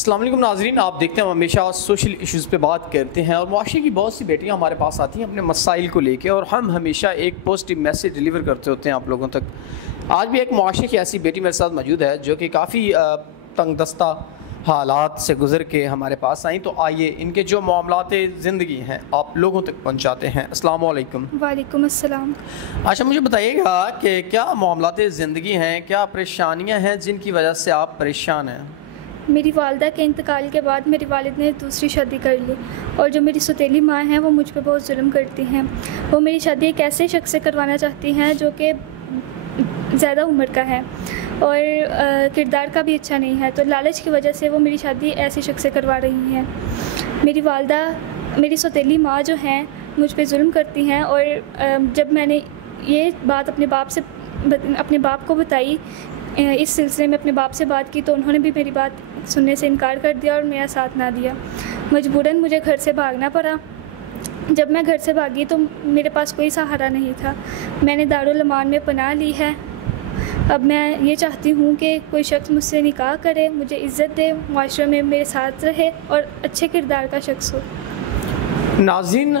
السلام علیکم ناظرین، آپ دیکھتے ہیں ہمیشہ سوشل ایشوز پہ بات کرتے ہیں اور معاشرے کی بہت سی بیٹیاں ہمارے پاس آتی ہیں اپنے مسائل کو لے کے، اور ہم ہمیشہ ایک پازیٹیو میسیج ڈیلیور کرتے ہوتے ہیں آپ لوگوں تک۔ آج بھی ایک معاشرے کی ایسی بیٹی میرے ساتھ موجود ہے جو کہ کافی تنگ دستہ حالات سے گزر کے ہمارے پاس آئیں، تو آئیے ان کے جو معاملات زندگی ہیں آپ لوگوں تک پہنچاتے ہیں۔ السلام علیکم۔ وعلیکم السلام۔ اچھا، مجھے بتائیے گا کہ کیا معاملات زندگی ہیں، کیا پریشانیاں ہیں جن کی وجہ سے آپ پریشان ہیں؟ میری والدہ کے انتقال کے بعد میری والد نے دوسری شادی کر لی، اور جو میری سوتیلی ماں ہیں وہ مجھ پہ بہت ظلم کرتی ہیں۔ وہ میری شادی ایک ایسے شخص سے کروانا چاہتی ہیں جو کہ زیادہ عمر کا ہے اور کردار کا بھی اچھا نہیں ہے، تو لالچ کی وجہ سے وہ میری شادی ایسے شخص سے کروا رہی ہیں۔ میری والدہ، میری سوتیلی ماں جو ہیں مجھ پہ ظلم کرتی ہیں، اور جب میں نے یہ بات اپنے باپ کو بتائی، اس سلسلے میں اپنے باپ سے بات کی، تو انہوں نے بھی میری بات سننے سے انکار کر دیا اور میرا ساتھ نہ دیا۔ مجبوراً مجھے گھر سے بھاگنا پڑا۔ جب میں گھر سے بھاگی تو میرے پاس کوئی سہارا نہیں تھا۔ میں نے دارالمان میں پناہ لی ہے۔ اب میں یہ چاہتی ہوں کہ کوئی شخص مجھ سے نکاح کرے، مجھے عزت دے، معاشرے میں میرے ساتھ رہے اور اچھے کردار کا شخص ہو۔ ناظرین،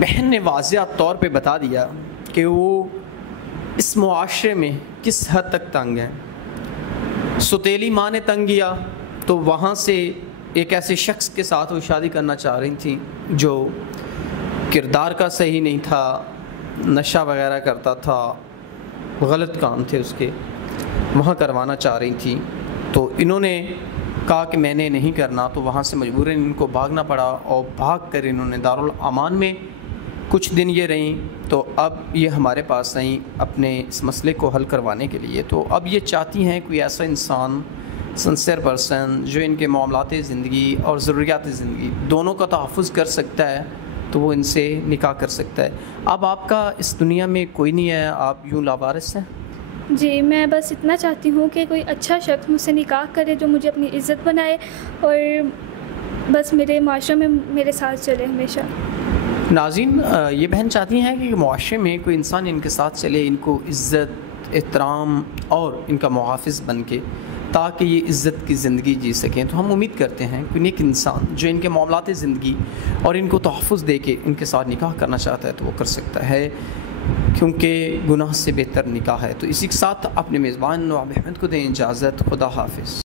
بہن نے واضح طور پہ بتا دیا کہ وہ اس معاشرے میں کس حد تک تنگ ہے۔ سوتیلی ماں نے تنگ کیا تو وہاں سے ایک ایسے شخص کے ساتھ وہ شادی کرنا چاہ رہی تھیں جو کردار کا صحیح نہیں تھا، نشہ وغیرہ کرتا تھا، غلط کام تھے اس کے، وہاں کروانا چاہ رہی تھیں۔ تو انہوں نے کہا کہ میں نے نہیں کرنا، تو وہاں سے مجبوراً ان کو بھاگنا پڑا، اور بھاگ کر انہوں نے دارالامان میں کچھ دن یہ رہیں، تو اب یہ ہمارے پاس آئیں اپنے اس مسئلے کو حل کروانے کے لیے۔ تو اب یہ چاہتی ہیں کوئی ایسا انسان، سنسیئر پرسن، جو ان کے معاملات زندگی اور ضروریات زندگی دونوں کا تحفظ کر سکتا ہے، تو وہ ان سے نکاح کر سکتا ہے۔ اب آپ کا اس دنیا میں کوئی نہیں ہے، آپ یوں لاوارث ہیں؟ جی، میں بس اتنا چاہتی ہوں کہ کوئی اچھا شخص مجھ سے نکاح کرے جو مجھے اپنی عزت بنائے اور بس میرے معاشرے میں میرے ساتھ چلے ہمیشہ۔ ناظرین، یہ بہن چاہتی ہیں کہ معاشرے میں کوئی انسان ان کے ساتھ چلے، ان کو عزت، احترام اور ان کا محافظ بن کے، تاکہ یہ عزت کی زندگی جی سکیں۔ تو ہم امید کرتے ہیں کہ نیک انسان جو ان کے معاملات زندگی اور ان کو تحفظ دے کے ان کے ساتھ نکاح کرنا چاہتا ہے تو وہ کر سکتا ہے، کیونکہ گناہ سے بہتر نکاح ہے۔ تو اسی کے ساتھ اپنے میزبان نواب احمد کو دیں اجازت۔ خدا حافظ۔